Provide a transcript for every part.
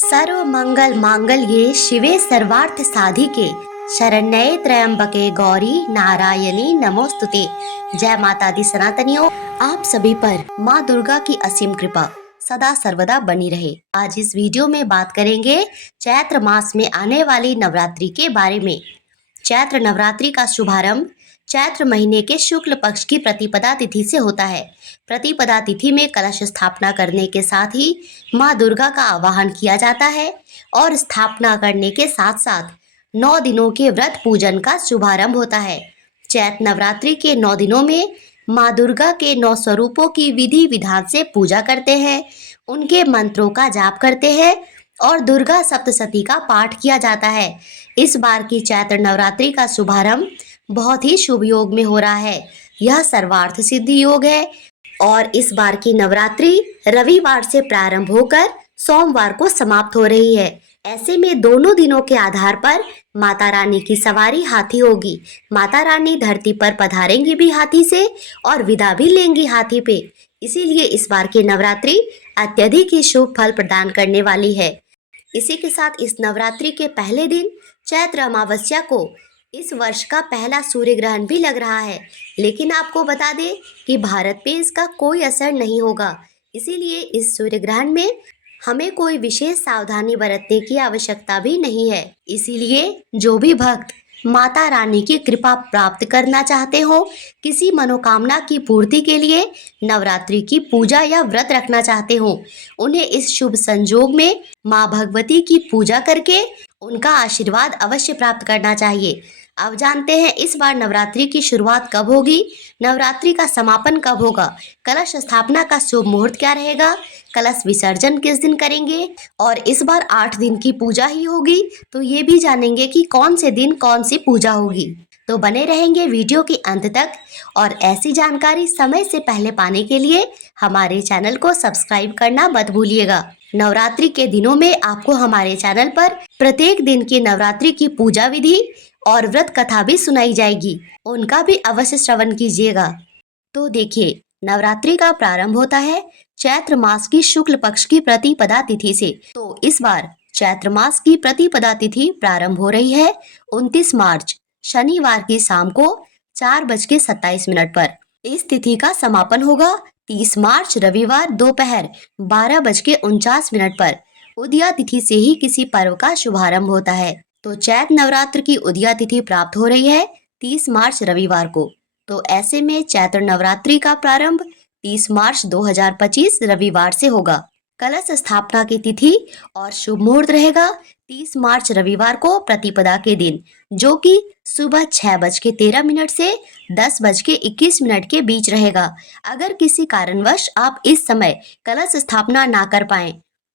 सर्व मंगल मांगल्ये शिवे सर्वार्थ साधिके शरण्ये त्र्यंबके गौरी नारायणी नमोस्तुते। जय माता दी सनातनियों, आप सभी पर माँ दुर्गा की असीम कृपा सदा सर्वदा बनी रहे। आज इस वीडियो में बात करेंगे चैत्र मास में आने वाली नवरात्रि के बारे में। चैत्र नवरात्रि का शुभारंभ चैत्र महीने के शुक्ल पक्ष की प्रतिपदा तिथि से होता है। प्रतिपदा तिथि में कलश स्थापना करने के साथ ही माँ दुर्गा का आवाहन किया जाता है और स्थापना करने के साथ साथ 9 दिनों के व्रत पूजन का शुभारंभ होता है। चैत्र नवरात्रि के 9 दिनों में माँ दुर्गा के 9 स्वरूपों की विधि विधान से पूजा करते हैं, उनके मंत्रों का जाप करते हैं और दुर्गा सप्तशती का पाठ किया जाता है। इस बार की चैत्र नवरात्रि का शुभारंभ बहुत ही शुभ योग में हो रहा है। यह सर्वार्थ सिद्धि योग है और इस बार की नवरात्रि रविवार से प्रारंभ होकर सोमवार को समाप्त हो रही है। ऐसे में दोनों दिनों के आधार पर माता रानी की सवारी हाथी होगी। माता रानी धरती पर पधारेंगी भी हाथी से और विदा भी लेंगी हाथी पे। इसीलिए इस बार की नवरात्रि अत्यधिक ही शुभ फल प्रदान करने वाली है। इसी के साथ इस नवरात्रि के पहले दिन चैत्र अमावस्या को इस वर्ष का पहला सूर्य ग्रहण भी लग रहा है, लेकिन आपको बता दें कि भारत पे इसका कोई असर नहीं होगा। इसीलिए इस सूर्य ग्रहण में हमें कोई विशेष सावधानी बरतने की आवश्यकता भी नहीं है। इसीलिए जो भी भक्त माता रानी की कृपा प्राप्त करना चाहते हो, किसी मनोकामना की पूर्ति के लिए नवरात्रि की पूजा या व्रत रखना चाहते हो, उन्हें इस शुभ संजोग में माँ भगवती की पूजा करके उनका आशीर्वाद अवश्य प्राप्त करना चाहिए। अब जानते हैं इस बार नवरात्रि की शुरुआत कब होगी, नवरात्रि का समापन कब होगा, कलश स्थापना का शुभ मुहूर्त क्या रहेगा, कलश विसर्जन किस दिन करेंगे और इस बार 8 दिन की पूजा ही होगी, तो ये भी जानेंगे कि कौन से दिन कौन सी पूजा होगी। तो बने रहेंगे वीडियो के अंत तक और ऐसी जानकारी समय से पहले पाने के लिए हमारे चैनल को सब्सक्राइब करना मत भूलिएगा। नवरात्रि के दिनों में आपको हमारे चैनल पर प्रत्येक दिन की नवरात्रि की पूजा विधि और व्रत कथा भी सुनाई जाएगी, उनका भी अवश्य श्रवण कीजिएगा। तो देखिए, नवरात्रि का प्रारंभ होता है चैत्र मास की शुक्ल पक्ष की प्रतिपदा तिथि से। तो इस बार चैत्र मास की प्रतिपदा तिथि प्रारंभ हो रही है 29 मार्च शनिवार की शाम को 4:27 पर। इस तिथि का समापन होगा 30 मार्च रविवार दोपहर 12:49 पर। उदया तिथि से ही किसी पर्व का शुभारंभ होता है। तो चैत्र नवरात्र की उदया तिथि प्राप्त हो रही है 30 मार्च रविवार को। तो ऐसे में चैत्र नवरात्रि का प्रारंभ 30 मार्च 2025 रविवार से होगा। कलश स्थापना की तिथि और शुभ मुहूर्त रहेगा 30 मार्च रविवार को प्रतिपदा के दिन, जो कि सुबह 6:13 से 10:21 के बीच रहेगा। अगर किसी कारणवश आप इस समय कलश स्थापना ना कर पाएं,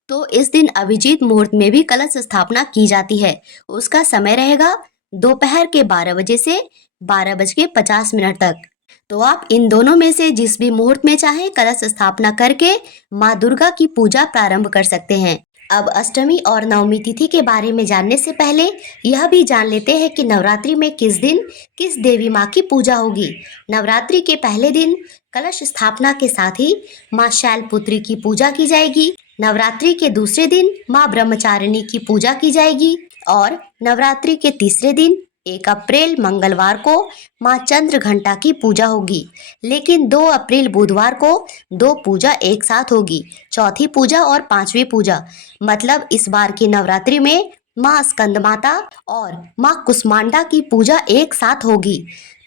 तो इस दिन अभिजीत मुहूर्त में भी कलश स्थापना की जाती है। उसका समय रहेगा दोपहर के 12 बजे से 12:50 तक। तो आप इन दोनों में से जिस भी मुहूर्त में चाहे कलश स्थापना करके माँ दुर्गा की पूजा प्रारंभ कर सकते हैं। अब अष्टमी और नवमी तिथि के बारे में जानने से पहले यह भी जान लेते हैं कि नवरात्रि में किस दिन किस देवी माँ की पूजा होगी। नवरात्रि के पहले दिन कलश स्थापना के साथ ही माँ शैलपुत्री की पूजा की जाएगी। नवरात्रि के दूसरे दिन माँ ब्रह्मचारिणी की पूजा की जाएगी और नवरात्रि के तीसरे दिन 1 अप्रैल मंगलवार को माँ चंद्र घंटा की पूजा होगी। लेकिन 2 अप्रैल बुधवार को 2 पूजा एक साथ होगी, चौथी पूजा और 5वीं पूजा। मतलब इस बार की नवरात्रि में माँ स्कंद माता और माँ कुष्मांडा की पूजा एक साथ होगी।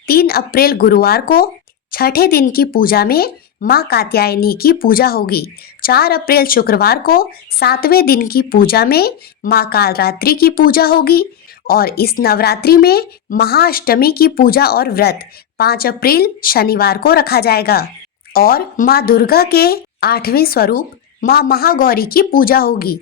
3 अप्रैल गुरुवार को छठे दिन की पूजा में माँ कात्यायनी की पूजा होगी। 4 अप्रैल शुक्रवार को 7वें दिन की पूजा में माँ कालरात्रि की पूजा होगी और इस नवरात्रि में महाअष्टमी की पूजा और व्रत 5 अप्रैल शनिवार को रखा जाएगा और माँ दुर्गा के 8वें स्वरूप माँ महागौरी की पूजा होगी।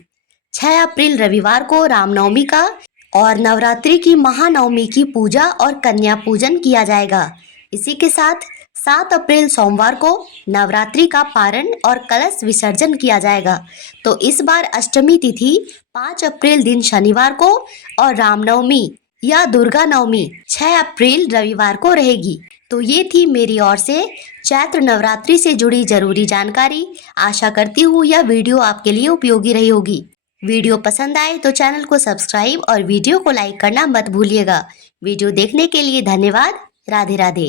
6 अप्रैल रविवार को रामनवमी का और नवरात्रि की महानवमी की पूजा और कन्या पूजन किया जाएगा। इसी के साथ 7 अप्रैल सोमवार को नवरात्रि का पारण और कलश विसर्जन किया जाएगा। तो इस बार अष्टमी तिथि 5 अप्रैल दिन शनिवार को और रामनवमी या दुर्गा नवमी 6 अप्रैल रविवार को रहेगी। तो ये थी मेरी ओर से चैत्र नवरात्रि से जुड़ी जरूरी जानकारी। आशा करती हूँ यह वीडियो आपके लिए उपयोगी रही होगी। वीडियो पसंद आए तो चैनल को सब्सक्राइब और वीडियो को लाइक करना मत भूलिएगा। वीडियो देखने के लिए धन्यवाद। राधे राधे।